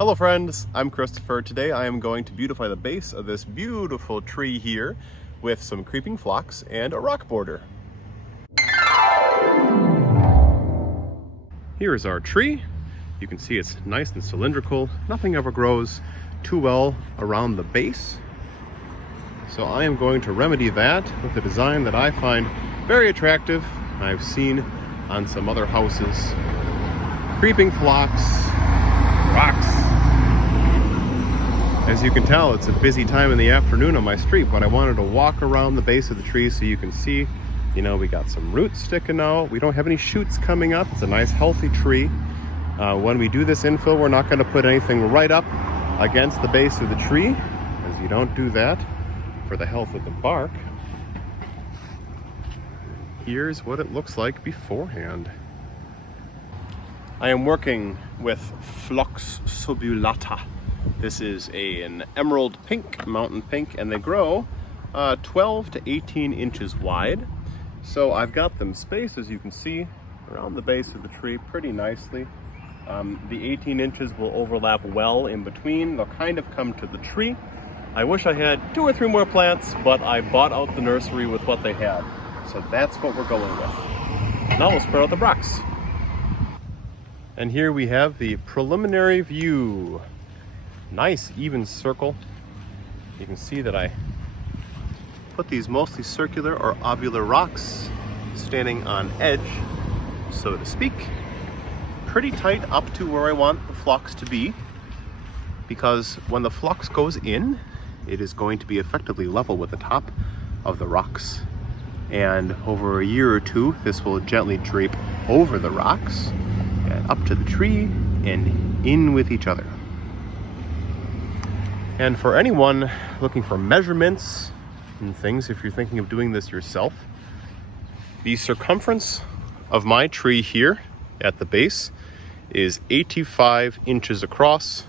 Hello friends, I'm Christopher. Today I am going to beautify the base of this beautiful tree here with some creeping phlox and a rock border. Here is our tree. You can see it's nice and cylindrical. Nothing ever grows too well around the base. So I am going to remedy that with a design that I find very attractive. I've seen on some other houses. Creeping phlox, rocks. As you can tell, it's a busy time in the afternoon on my street, but I wanted to walk around the base of the tree so you can see, we got some roots sticking out. We don't have any shoots coming up. It's a nice healthy tree. When we do this infill, we're not going to put anything right up against the base of the tree, as you don't do that for the health of the bark. Here's what it looks like beforehand. I am working with Phlox subulata. This is an emerald pink, mountain pink, and they grow 12 to 18 inches wide. So I've got them spaced, as you can see, around the base of the tree pretty nicely. The 18 inches will overlap well in between. They'll kind of come to the tree. I wish I had 2 or 3 more plants, but I bought out the nursery with what they had. So that's what we're going with. Now we'll spread out the rocks. And here we have the preliminary view. Nice even circle. You can see that I put these mostly circular or ovular rocks standing on edge, so to speak. Pretty tight up to where I want the phlox to be, because when the phlox goes in, it is going to be effectively level with the top of the rocks. And over a year or two, this will gently drape over the rocks and up to the tree and in with each other. And for anyone looking for measurements and things, if you're thinking of doing this yourself, the circumference of my tree here at the base is 85 inches across,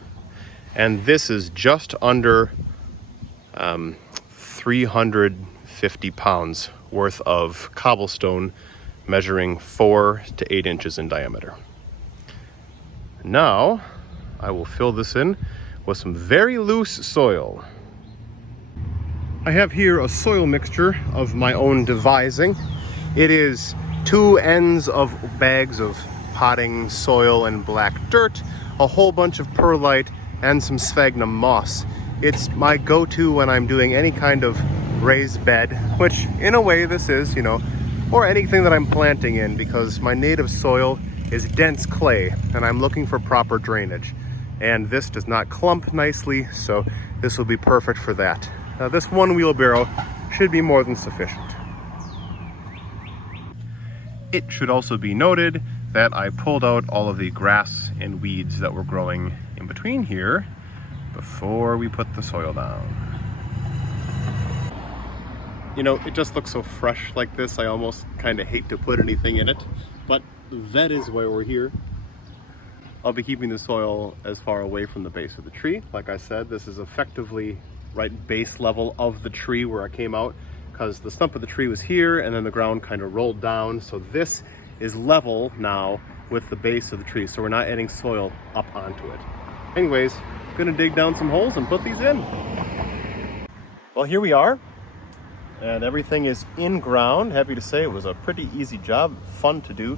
and this is just under 350 pounds worth of cobblestone, measuring 4 to 8 inches in diameter. Now I will fill this in with some very loose soil. I have here a soil mixture of my own devising. It is 2 ends of bags of potting soil and black dirt, a whole bunch of perlite, and some sphagnum moss. It's my go-to when I'm doing any kind of raised bed, which in a way this is, or anything that I'm planting in, because my native soil is dense clay and I'm looking for proper drainage. And this does not clump nicely, so this will be perfect for that. Now, this 1 wheelbarrow should be more than sufficient. It should also be noted that I pulled out all of the grass and weeds that were growing in between here before we put the soil down. It just looks so fresh like this, I almost kind of hate to put anything in it, but that is why we're here. I'll be keeping the soil as far away from the base of the tree. Like I said, this is effectively right base level of the tree where I came out, because the stump of the tree was here and then the ground kind of rolled down. So this is level now with the base of the tree. So we're not adding soil up onto it. Anyways, I'm gonna dig down some holes and put these in. Well, here we are. And everything is in ground. Happy to say it was a pretty easy job, fun to do.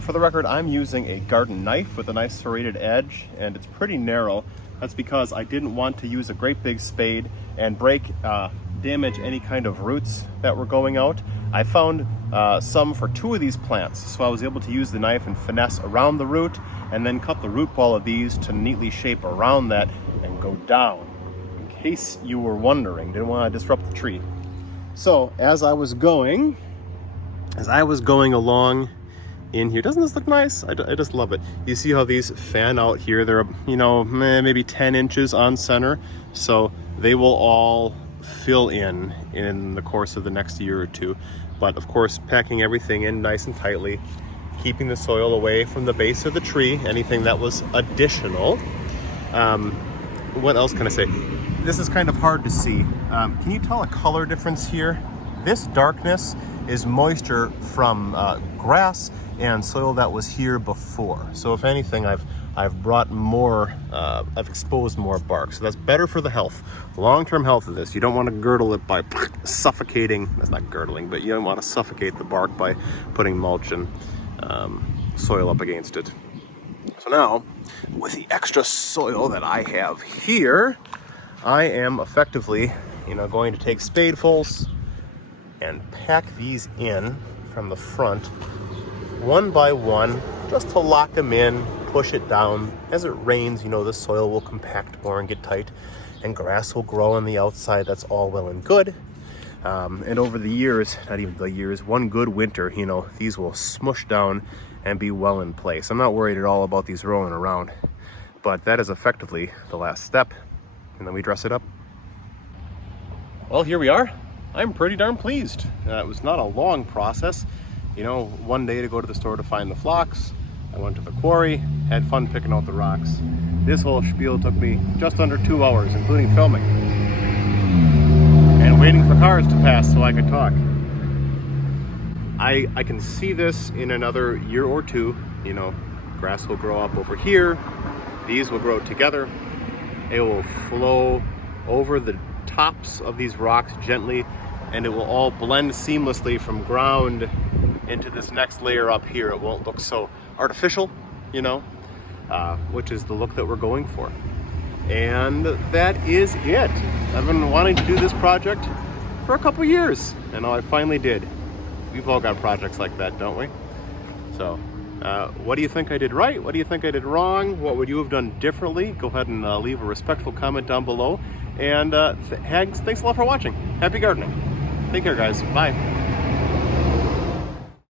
For the record, I'm using a garden knife with a nice serrated edge, and it's pretty narrow. That's because I didn't want to use a great big spade and damage any kind of roots that were going out. I found some for 2 of these plants, so I was able to use the knife and finesse around the root, and then cut the root ball of these to neatly shape around that and go down. In case you were wondering, didn't want to disrupt the tree. So as I was going along in here, doesn't this look nice? I just love it. You see how these fan out here? They're, maybe 10 inches on center. So they will all fill in the course of the next year or 2. But of course, packing everything in nice and tightly, keeping the soil away from the base of the tree, anything that was additional. What else can I say? This is kind of hard to see. Can you tell a color difference here? This darkness is moisture from grass and soil that was here before. So if anything, I've I've brought more, I've exposed more bark. So that's better for the health, long-term health of this. You don't want to girdle it by suffocating, that's not girdling, but you don't want to suffocate the bark by putting mulch and soil up against it. So now, with the extra soil that I have here, I am effectively, going to take spadefuls and pack these in from the front, one by one, just to lock them in, push it down. As it rains, the soil will compact more and get tight, and grass will grow on the outside. That's all well and good. And over the years, not even the years, one good winter, these will smush down and be well in place. I'm not worried at all about these rolling around, but that is effectively the last step, and then we dress it up. Well, here we are. I'm pretty darn pleased. It was not a long process. One day to go to the store to find the phlox. I went to the quarry, had fun picking out the rocks. This whole spiel took me just under 2 hours, including filming. And waiting for cars to pass so I could talk. I can see this in another year or two. Grass will grow up over here. These will grow together. It will flow over the tops of these rocks gently, and it will all blend seamlessly from ground into this next layer up here. It won't look so artificial, which is the look that we're going for. And that is it. I've been wanting to do this project for a couple years, and I finally did. We've all got projects like that, don't we? So, what do you think I did right? What do you think I did wrong? What would you have done differently? Go ahead and leave a respectful comment down below. And thanks a lot for watching. Happy gardening. Take care, guys. Bye.